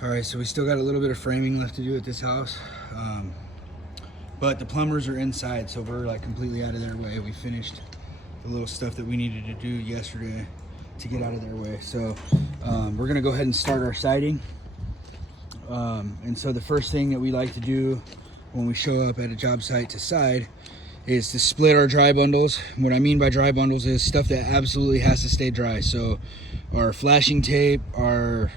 All right, so we still got a little bit of framing left to do at this house, but the plumbers are inside, so we're like completely out of their way. We finished the little stuff that we needed to do yesterday to get out of their way. So we're gonna go ahead and start our siding. And so the first thing that we like to do when we show up at a job site to side is to split our dry bundles. What I mean by dry bundles is stuff that absolutely has to stay dry. So our flashing tape, our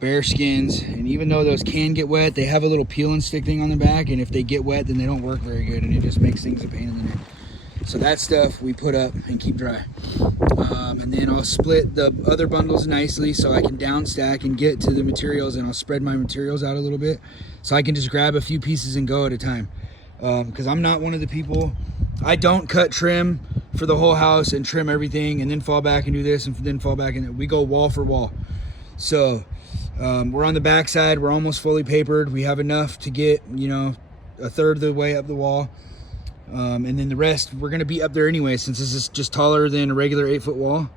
bear skins, and even though those can get wet, they have a little peel and stick thing on the back, and if they get wet then they don't work very good and it just makes things a pain in the neck. So that stuff we put up and keep dry. And then I'll split the other bundles nicely so I can down stack and get to the materials, and I'll spread my materials out a little bit so I can just grab a few pieces and go at a time. Because I'm not one of the people, I don't cut trim for the whole house and trim everything and then fall back and do this and then fall back, and we go wall for wall. So we're on the back side, we're almost fully papered. We have enough to get, you know, a third of the way up the wall. And then the rest, we're gonna be up there anyway, since this is just taller than a regular 8-foot wall.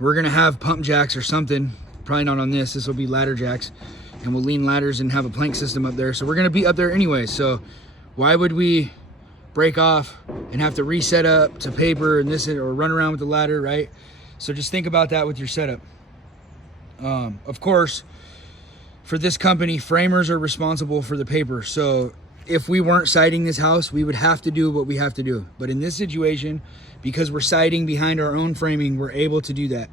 We're gonna have pump jacks or something, probably not on this will be ladder jacks, and we'll lean ladders and have a plank system up there. So we're gonna be up there anyway, so why would we break off and have to reset up to paper and this or run around with the ladder, right? So just think about that with your setup. Of course, for this company, framers are responsible for the paper. So if we weren't siding this house, we would have to do what we have to do. But in this situation, because we're siding behind our own framing, we're able to do that.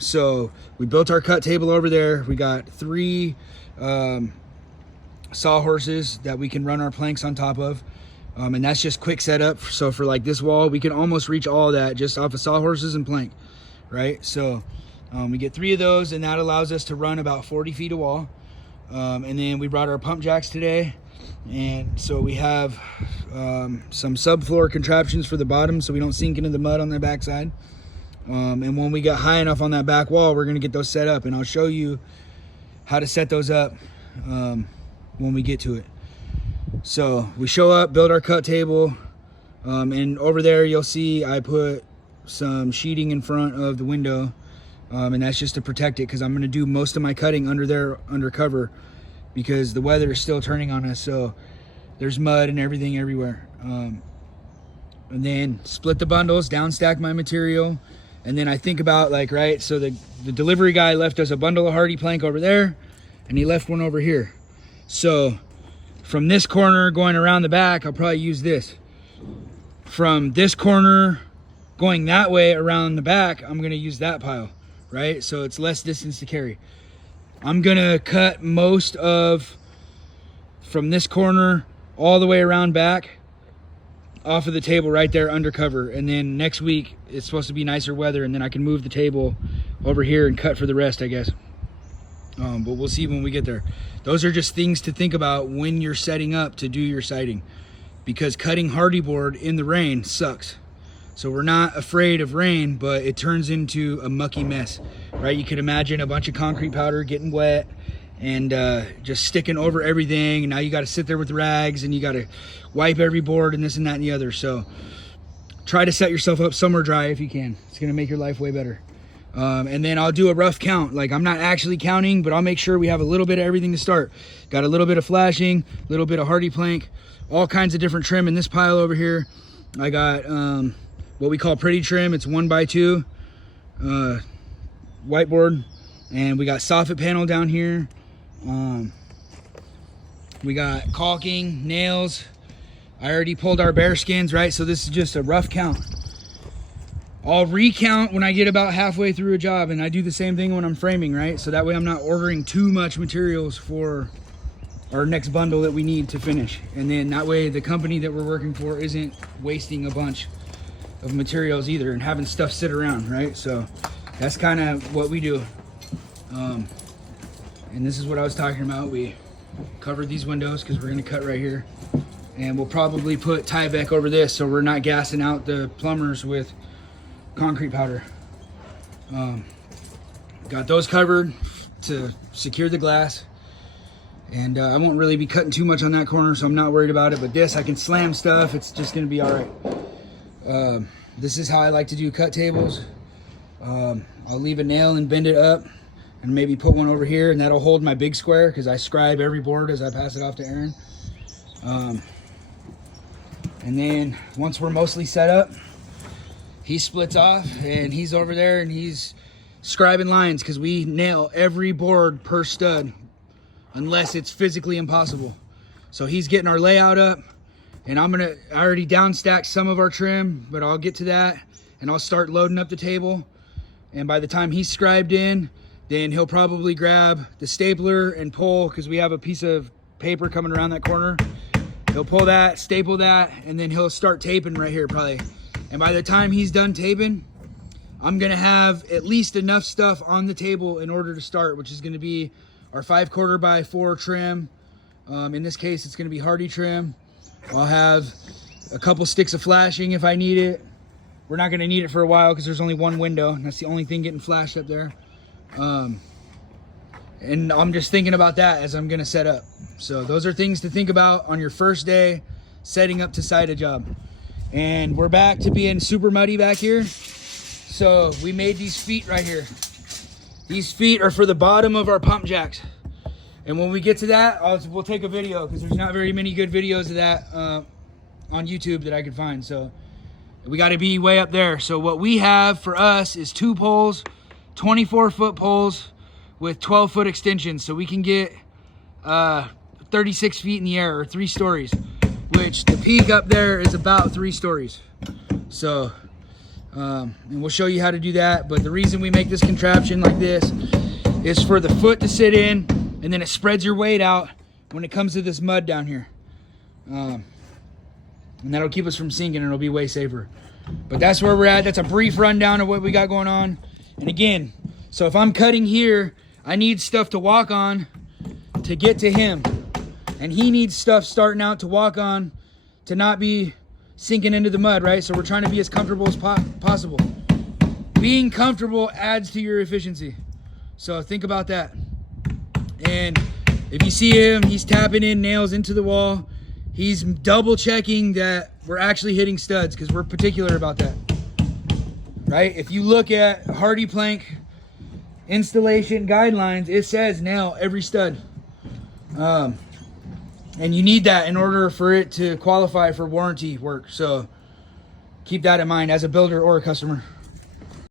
So we built our cut table over there. We got 3 sawhorses that we can run our planks on top of. And that's just quick setup. So for like this wall, we can almost reach all of that just off of sawhorses and plank, right? So we get 3 of those, and that allows us to run about 40 feet of wall. And then we brought our pump jacks today. And so we have some subfloor contraptions for the bottom so we don't sink into the mud on the backside. And when we get high enough on that back wall, we're gonna get those set up, and I'll show you how to set those up when we get to it. So we show up, build our cut table, and over there you'll see I put some sheeting in front of the window, and that's just to protect it, because I'm gonna do most of my cutting under there, under cover, because the weather is still turning on us, so there's mud and everything everywhere. And then split the bundles, down stack my material, and then I think about, like, right, so the delivery guy left us a bundle of Hardi plank over there, and he left one over here. So from this corner going around the back, I'll probably use this. From this corner going that way around the back, I'm gonna use that pile, right? So it's less distance to carry. I'm gonna cut most of, from this corner all the way around back, off of the table right there under cover. And then next week it's supposed to be nicer weather, and then I can move the table over here and cut for the rest, I guess. But we'll see when we get there. Those are just things to think about when you're setting up to do your siding, because cutting Hardi board in the rain sucks. So we're not afraid of rain, but it turns into a mucky mess, right? You could imagine a bunch of concrete powder getting wet and just sticking over everything. And now you got to sit there with rags and you got to wipe every board and this and that and the other. So try to set yourself up somewhere dry if you can. It's going to make your life way better. And then I'll do a rough count. Like, I'm not actually counting, but I'll make sure we have a little bit of everything to start. Got a little bit of flashing, a little bit of Hardi plank, all kinds of different trim in this pile over here. I got what we call pretty trim. It's 1x2 whiteboard, and we got soffit panel down here. We got caulking, nails. I already pulled our bear skins, right? So this is just a rough count. I'll recount when I get about halfway through a job, and I do the same thing when I'm framing, right? So that way I'm not ordering too much materials for our next bundle that we need to finish. And then that way the company that we're working for isn't wasting a bunch of materials either and having stuff sit around, right? So that's kind of what we do. And this is what I was talking about. We covered these windows because we're gonna cut right here, and we'll probably put Tyvek over this so we're not gassing out the plumbers with concrete powder. Got those covered to secure the glass, and I won't really be cutting too much on that corner, so I'm not worried about it. But this, I can slam stuff. It's just gonna be all right. This is how I like to do cut tables. I'll leave a nail and bend it up and maybe put one over here, and that'll hold my big square because I scribe every board as I pass it off to Aaron. And then once we're mostly set up, he splits off and he's over there and he's scribing lines because we nail every board per stud unless it's physically impossible. So he's getting our layout up, and I already down stacked some of our trim, but I'll get to that and I'll start loading up the table. And by the time he's scribed in, then he'll probably grab the stapler and pull, because we have a piece of paper coming around that corner. He'll pull that, staple that, and then he'll start taping right here probably. And by the time he's done taping, I'm gonna have at least enough stuff on the table in order to start, which is gonna be our 5/4 by 4 trim. In this case, it's gonna be Hardi trim. I'll have a couple sticks of flashing if I need it. We're not gonna need it for a while because there's only one window, and that's the only thing getting flashed up there. And I'm just thinking about that as I'm gonna set up. So those are things to think about on your first day setting up to site a job. And we're back to being super muddy back here. So we made these feet right here. These feet are for the bottom of our pump jacks. And when we get to that, we'll take a video, because there's not very many good videos of that on YouTube that I can find. So we got to be way up there. So what we have for us is 2 poles, 24-foot poles with 12-foot extensions. So we can get 36 feet in the air, or 3 stories, which the peak up there is about 3 stories. So, and we'll show you how to do that. But the reason we make this contraption like this is for the foot to sit in, and then it spreads your weight out when it comes to this mud down here. And that'll keep us from sinking, and it'll be way safer. But that's where we're at. That's a brief rundown of what we got going on. And again, so if I'm cutting here, I need stuff to walk on to get to him. And he needs stuff starting out to walk on to not be sinking into the mud, right? So we're trying to be as comfortable as possible. Being comfortable adds to your efficiency. So think about that. And if you see him, he's tapping in nails into the wall. He's double checking that we're actually hitting studs, because we're particular about that, right? If you look at Hardi plank installation guidelines, it says nail every stud. And you need that in order for it to qualify for warranty work. So keep that in mind as a builder or a customer.